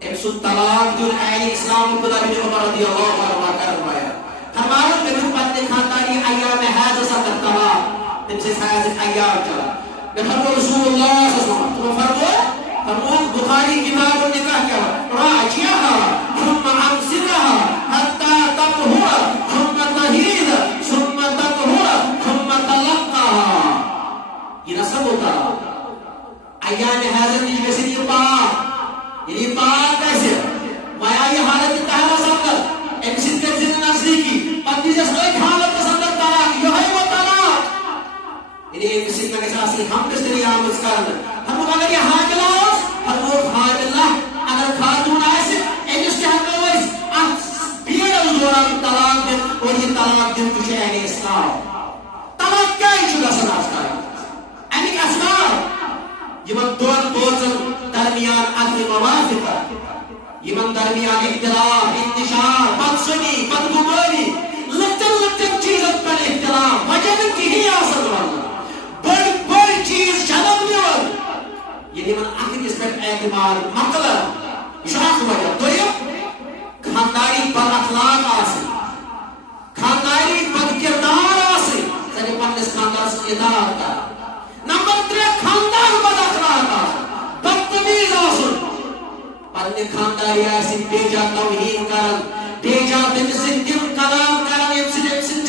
ایک سو طلاق جو اہل اسلام عبداللہ بن عمر رضی اللہ عنہ کروایا فرمایا کہ میں پتنے خاندانی ایام حیض ساتھ طلاق تم سے حیض ایام چلا میں فرمو رسول اللہ صلی اللہ علیہ وسلم فرمو بخاری کتاب النکاح کیا راجعها ثم امسكها حتى تطهر ثم تحيض ثم تطهر ثم تلقاها یہ نصب ہوتا ایام حیض میں سے یہ پاک یہ بات کیسے مایا یہ حالت تہرہ سندر ایک سنکر سے نزدیکی پتی جس ایک حالت سندر طلاق یہ ہے وہ طلاق یعنی ایک سنکر کے ساتھ ہم کس طرح آمد کرنا ہم اگر یہ حاملہ ہو ہم وہ حاملہ اگر خاتون آئے ایک اس کے حق میں وہ بیڑ دوران طلاق دن اور یہ طلاق دن کچھ اہل اسلام طلاق کیا ہی چکا سناس کا ہے اینک اسلام یہ من دون دوزن درمیان عدل موافقہ یہ من درمیان اختلاف انتشار بدسنی بدگمانی لٹن چیزت پر اختلاف وجن کی ہی آسد والا بڑی چیز جنم نیول یعنی من آخر اس پر اعتماد مقلب شاخ وجہ تو یہ خاندانی بد اخلاق آسی خاندانی بد کردار آسی سنی پانس خاندان سے ادارات کا نمبر 3 خاندان بد اخلاق آسی بدتمیز آسن پنی خانداری آسی بیجا توہین کرن بیجا دن سے دن کلام کرن امسن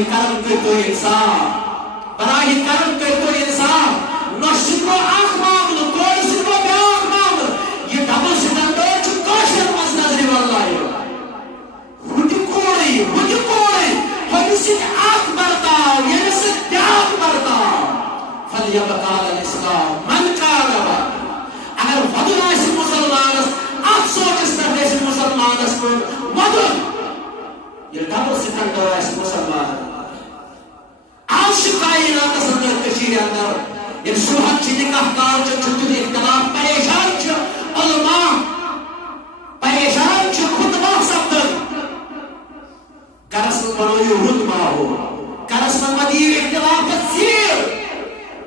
براہ کرم کرتو انصاف براہ کرم کرتو انصاف نشر کو آخ معامل کوئی سن کو بیاق معامل یہ ڈبل سٹینڈرڈ چھو کوشر مز نظری واللہ ہوتی کوڑی ہوتی سن آخ برتاو یہ سن بیاق برتاو فلیبقال الاسلام من کاربا اگر ودن آسی مسلمانس افسوس استفیس مسلمانس من ودن یہ ڈبل سٹینڈرڈ آسی مسلمان آج کائنات اندر کشیر اندر یہ صحت چی نکاح کار چھتر اختلاف پریشان چھ علماء پریشان چھ خطبہ سبتر کرس من بنوی رتبہ ہو کرس من مدیر اختلاف زیر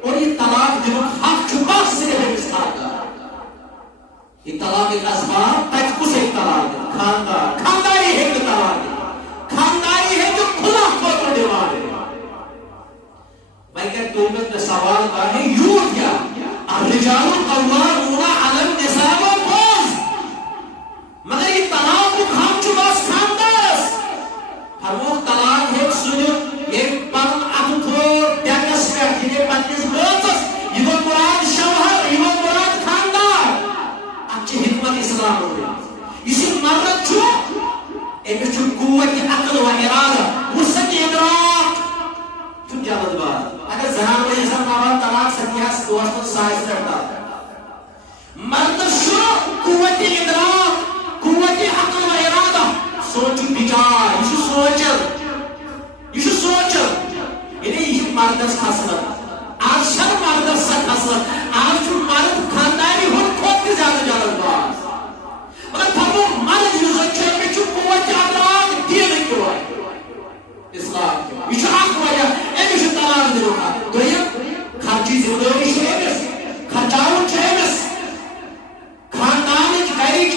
اور یہ طلاق دنوں حق چھ بخش سے بہت خاندار یہ طلاق ایک اسباب تک کس ایک طلاق خانداری ہے کہ طلاق خانداری ہے جو کھلا کھوٹو دیوان ہے میں کہ تمہیں نے سوال کہا ہے یوں کیا الرجال قوامون علی النساء والبوز مگر یہ طلاق کو خام چباس خاندارس ہر وہ طلاق ہے سنو یہ پن اتھور ڈیکس میں یہ پنیس بوتس یہ وہ مراد شوہر یہ وہ مراد خاندار اچھی حکمت اسلام ہو گئی اسی مرد چھو ایک چھو قوت عقل و ارادہ وسط ادراک چھو جلد بات اگر زہان میں انسان نوان طلاق سکیہ سے دوست پر سائز کرتا مرد شو قوت ادراک قوت عقل و ارادہ سوچو بچار یہ سوچل یعنی یہ مردس خاصلت آج شر مردس سا خاصلت آج جو مرد خاندانی ہون خود کی زیادہ جلد باز مگر تھو مرد یہ سوچے کہ چھو قوت ادراک دینے کیوں ہے اسلام یہ چھو آنکھ وجہ ایک چھو طلاق دینے کا تو یہ خرچی زندگی شہمس خرچاؤن شہمس خاندان گھری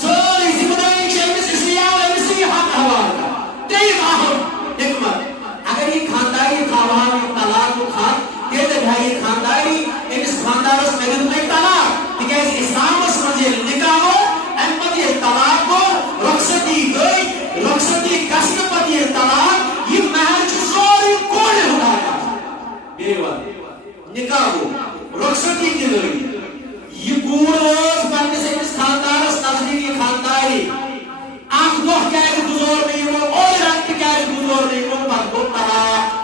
سوری زندگی شہمس اس لیے اس لیے حق حوال کا تیب آہم حکمت اگر یہ خاندانی خواہاں طلاق کو خان کہتے ہیں یہ خاندانی اس خاندارس میں میں طلاق تکیز اسلام اس منزل نکاح ہو احمد یہ طلاق کو رخصتی گئی رخصتی کسن پر یہ طلاق یہ محل چھو سوری کوڑے ہونا ہے بیوان نکاح ہو رخصتی کی گئی یہ کوڑ روز بننے سے اس خاندارس نظری یہ خانداری آنکھ دو کیا گزور نہیں ہو اور رنگ کیا گزور نہیں ہو پر دو طلاق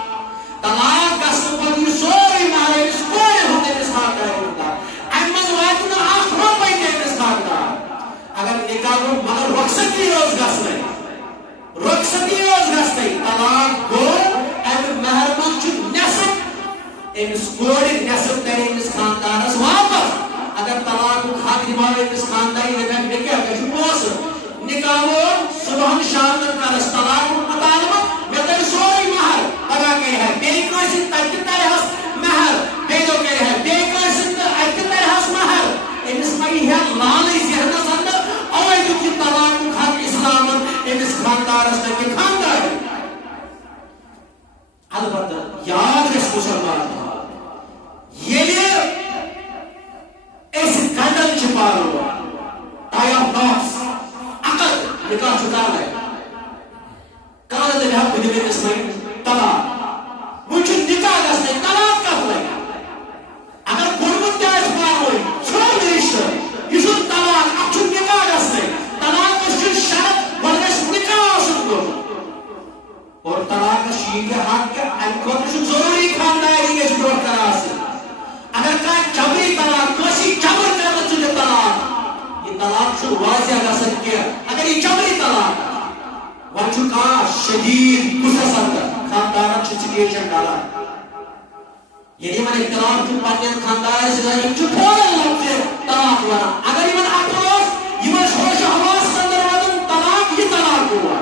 طلاق کسن پر یہ سوری محل اس کوڑے ہونے اس خانداری ہوتا احمد وائدنا آخروں پہنے اس خاندار اگر نکاح ہو مگر رخصتی روز گس نہیں رخصتی روز گس نہیں طلاق کو ایم محرمان چھو نصب امس کوڑی نصب کریں اس خاندارس واپس اگر طلاق کو خاک نباوے اس خانداری نکاح میں کیا کہ چھو موسم نکاح ہو صبح شام کرس طلاق کو مطالبہ میں تر سوری مہر اگا گئی ہے بے کوئی تک ترہس مہر بے دو گئی ہے بے کوئی تک ترہس مہر امس مئی ہے لالی ذہن اندر اوے جو کی طلاق کو خاک اسلام امس خاندارس تک خاندار البتہ یاد رس مسلمان یہ اس گندل چھپارو ٹائی آف ڈاکس عقل نکاح چکار ہے کہاں دے ہم بدے اس میں طلاق وہ جو نکاح دس نہیں طلاق کر لے اگر قربت کیا اس بار ہوئی چھوڑ دے رشتہ یہ جو طلاق اب جو نکاح دس نہیں طلاق اس جو شرط ورنس نکاح سن کو اور طلاق شیئی کے حق کے انکوٹ جو ضروری خانداری کے جو کرا سے اگر کہا جبری طلاق کوسی جبر کرنا چلے طلاق یہ طلاق شو واضح کا سکیا اگر یہ جبری طلاق وچو کہا شدید گسا سکتا خاندارا چھچکیشن ڈالا یعنی من اختلاف جو پانین خاندار سے لائیں جو پھوڑا لوگ سے طلاق ورا اگر یہ من اپروس یہ من شوش حواس سندر ودن طلاق یہ طلاق ہوا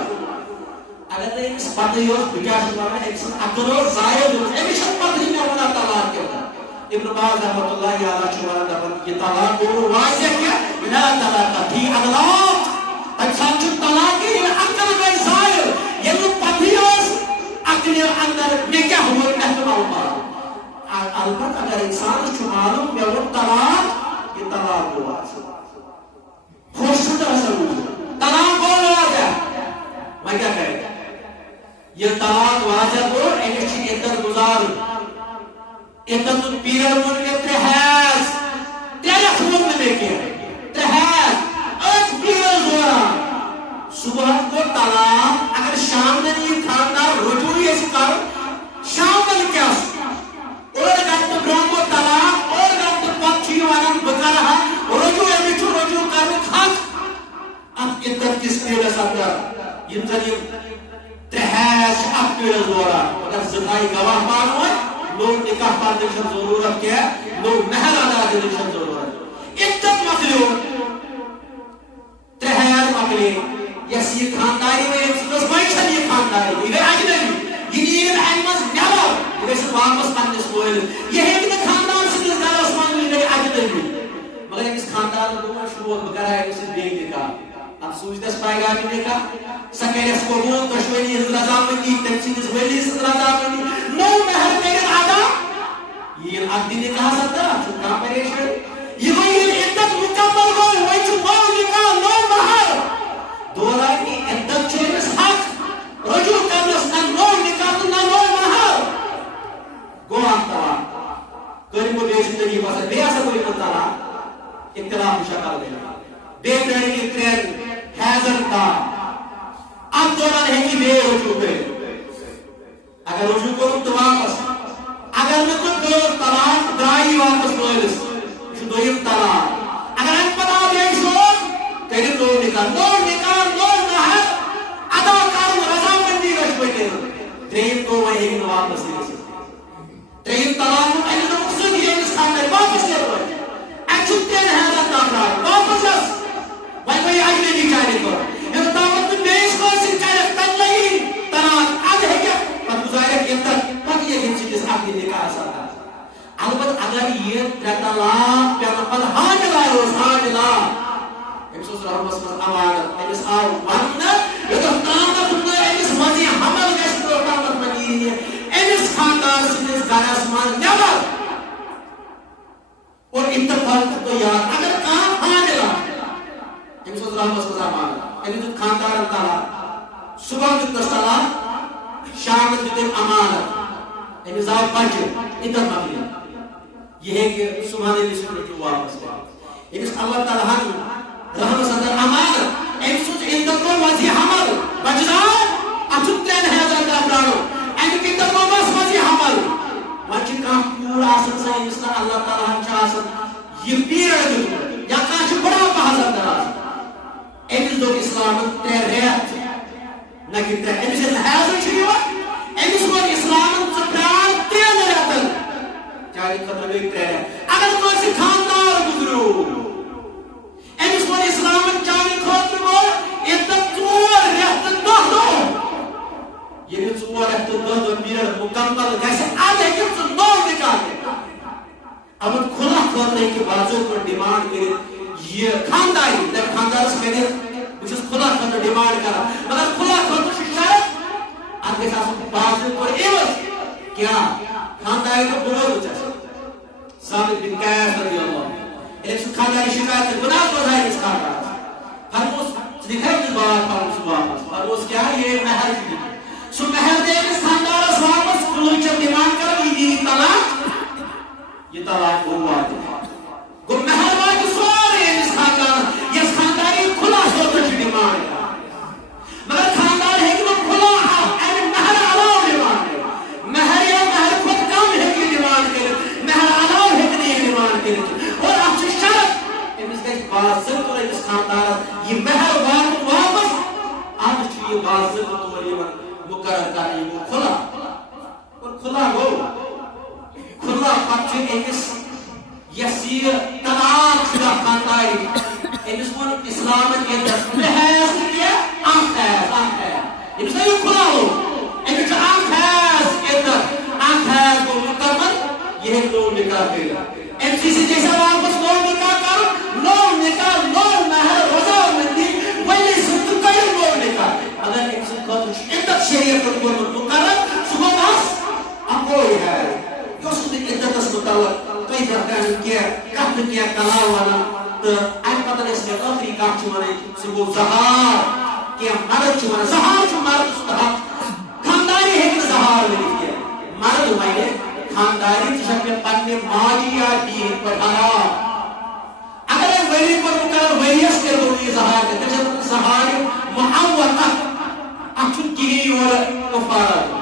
اگر نہیں اس پتہ یہ بکیاش ورا ایک سن اپروس زائد ہو امیشن پتہ ہی میں ہونا طلاق کیا ہوتا ابن باز رحمت اللہ علیہ چوارا دفن یہ طلاق کو واضح کیا لا طلاق فی اغلاق اکسان چو طلاق کی عقل میں ظاہر یہ تو پتھیوز عقل اندر نکاح ہوئے احتمال پارا البت اگر انسان چو معلوم یا وہ طلاق یہ طلاق ہوا خوش شدہ سلوز طلاق ہو واضح میں کیا کہے یہ طلاق واضح ہو عدت پیریڈ من میں 3 حیض 3 من میں کے 3 حیض 8 پیریڈ دوران صبح کو طلاق اگر شام میں یہ خاندار رجوعی اس کر شام میں کیا اور گھنٹہ برہم کو طلاق اور گھنٹہ پچھی وانم بکرہ رجوع امیچو رجوع کرو خط اب عدت کس پیریڈ ساتھ یم زن یم 3 حیض 8 پیریڈ دوران اگر زکائی گواہ مانو ہے لوگ نکاح پڑھنے کی ضرورت کیا ہے لوگ مہر ادا کرنے کی ضرورت عدت مکلیو 3 حیض مکلی یس یہ خانداری میں اس بچن یہ خانداری یہ اجنبی یہ نیرن احمد نیبر یہ واپس پنس کوئل یہ ہے کہ خاندان سے اس گھر عثمان یہ اجنبی مگر اس خاندان کو شروع بکرا ہے اس بے نکاح اب سوچتس پائے گا بھی نکاح سکیرس کو وہ کشوری رضامندی تنسیز ولی رضامندی نو مہر میرے آدھا یہ عقدی نکاح سکتا چھکا پریشن یہ وہی عدت مکمل ہوئی وہی چھپاؤ نکاح نو مہر دورا کی عدت چورس حق رجوع کرنس نہ نو نکاح نہ نو مہر گواہ طلاق کریم کو بے زندگی پسند بے ایسا کوئی منتالا اختلاف شکل دے بے پیڑ کی 3 حیضن تا اب دوران ہے کہ بے رجوع کرے اگر رجوع کروں تو واپس اگر میں کوئی دو طلاق درائی واپس نویلس شو دویم طلاق اگر ہم پتا دے شوق تیرے دو نکاح نو مہر ادا کرن رضامندی رش بکے تریم دو وہی واپس نہیں تریم طلاق این مقصود یہ اس خاندان واپس لے رہے اچھتے ہیں حیرت واپس اس وہی اجنبی چاہنے کو یہ دعوت بیش کو سنچائے تن نہیں طلاق آج ہے کیا پت گزارے کے اندر پت یہ گنچی جس آپ کی نکاح ساتھ البت اگر یہ 3 طلاق پیانا پت حاجلہ روز حاجلہ امسوس رحمت صلی امانت امس آو ونہ یہ تو طلاق نے امس وزی حمل گشت تو قامت منی امس خاندان سنس گھرس من نیبر اور اتفاق تو یاد اگر کام حاجلہ امسوس رحمت صلی امانت امس خاندان طلاق صبح دتس طلاق شام دتم امانت امس آو بچ اتفاق مکلی یہ ہے کہ سبحان اللہ سے رجوع واپس ہے امس اللہ تعالی رحم صدر امانت امسوس اندر کو وزی حمل بجران اچھتین حیضر کا پرانو اینک اندر کو بس وزی حمل وچی کام پورا آسن سا امسنا اللہ تعالی ہم چاہ آسن یہ پیرد جو یا کانچ بڑا بحضر در آسن امس دو اسلام 3 ریت نکی 3 امس حیضر چھوئیوا امس دو اسلام سپران 3 ریتن چاہی قدر ایک 3 ریت اگر کوئی سی خاندار گزرو امس ون اسلام چاہنے خاطر وہ عدت 4 ریت 10 دو یہ 4 ریت 10 دو پیریڈ مکمل جیسے آج ہے کہ تو نو نکاح ہے اب کھلا کھولنے کے بازوں پر ڈیمانڈ کرے یہ خانداری جب خاندار سے کہنے مجھے کھلا کھولنے ڈیمانڈ کرا مگر کھلا کھولنے شاید آپ کے ساتھ بازوں پر ایوز کیا خانداری کو بڑھو بچا ثابت بن قیس رضی اللہ ایک خاندانی شکایت ہے گناہ کو ظاہر اس خاندان فرموس دکھائی جس بات فرموس واپس فرموس کیا یہ مہر کی سو مہر دے اس خاندان اس واپس کلوچر ڈیمانڈ کر یہ طلاق یہ طلاق ہوا دکھا گو مہر واقع سوارے اس خاندان یہ خاندانی کھلا سوچ ڈیمانڈ کر مگر خاندان ہے کہ وہ کھلا ہے مہر علاو ڈیمانڈ کر مہر یا مہر خود کم ہے کہ ڈیمانڈ کر مہر علاو ہے کہ نہیں ڈیمانڈ کر اور آپ سے شرط امس گئی بازر تو اس خاندان یہ مہر واپس آج چھو یہ بازر تو یہ مقرر کرنے وہ کھلا اور کھلا ہو کھلا پچھے امس یسیر طلاق شدہ خاندان امس ون اسلام کے دس محیث کیا آنکھ ہے امس نہیں کھلا ہو امس آنکھ ہے کو مکمل یہ دو نکاح کرے MCC جیسا واپس نو نکاح کر نو نکاح نو مہر رضامندی ولی سنت کئی نو نکاح اگر MCC کو عدت شریعت کو مقرر صبح بس اب کوئی ہے جو سنت عدت اس متعلق کئی برکان کیا کہت کیا کلا والا تو آئی پتہ اس میں آخری کام چمانے سبو زہار کیا مرد چمانے زہار چو مرد ستا خاندانی ہے کہ زہار میں کیا مرد ہوئے خانداری تشکر پنی ماجی یا دین پر حرام اگر ایک ولی پر مقرر ولیس کے دونی زہار کے تجھے زہار معوقت اچھن کی اور کفارت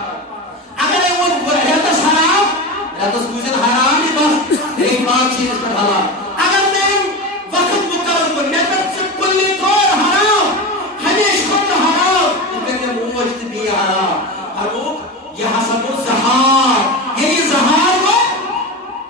اگر ایک وہ ریتس حرام ریتس گوزن حرام ہی بس ایک بات چیز پر حرام اگر میں وقت مقرر پر ریتس سے کلی طور حرام ہمیش خود حرام لیکن یہ موجد بھی حرام حرام یہ حسب الزہار یعنی زہار وہ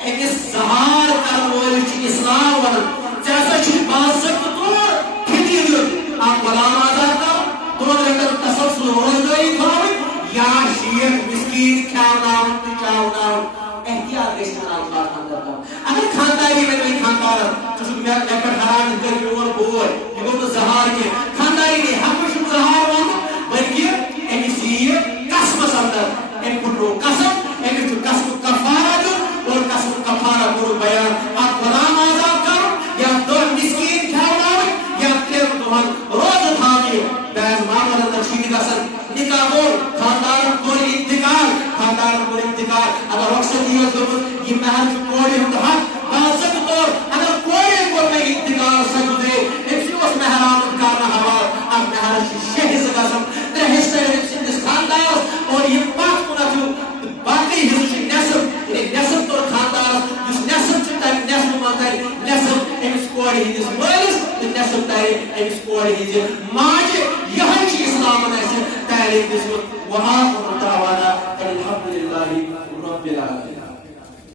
ایک زہار کرنولی چی اسلام ورن جیسا چی بازک طور کھتی دل آپ غلام آزاد کرو دون رکھر تسلسل روزدائی کھاوی یا شیخ مسکین کھاوناون تچاوناون احتیاط گشتن آلفاظ اندر کرو اگر خانداری میں کوئی خاندار چسک میں لیپٹ حرام کر اور بوئے یہ گو تو زہار کے خانداری میں ہم کچھ زہار ورن بلکہ ایمی سیئے قسم سندر ایم پھٹو قسم ایمی تو قسم کفارہ جو اور قسم کفارہ کرو بیان آپ غلام آزاد کرو یا دو مسکین کھاؤناوی یا تیر دوہن روز تھامی بیز مامل اندر شیدی قسم نکاح ہو خاندار کوئی انتقال خاندار کوئی انتقال اگر وقت دیوز دبت یہ محل کوئی ہم حق بازک طور اگر کوئی کوئی انتقال سکو دے اسی اس محرام کرنا ہوا اب محل شہز قسم ترہشتہ اس خاندار اور یہ بات کو نہ باقی حصہ نسب نسب تو خاندار جس نسب سے تک نسب مانتائی نسب ایمس کوڑی ہندس مالس نسب تائی ایمس کوڑی ہندس ماج یہاں چی اسلام ایسے تعلیم دس وآخر دعوانا الحمدللہ رب العالمین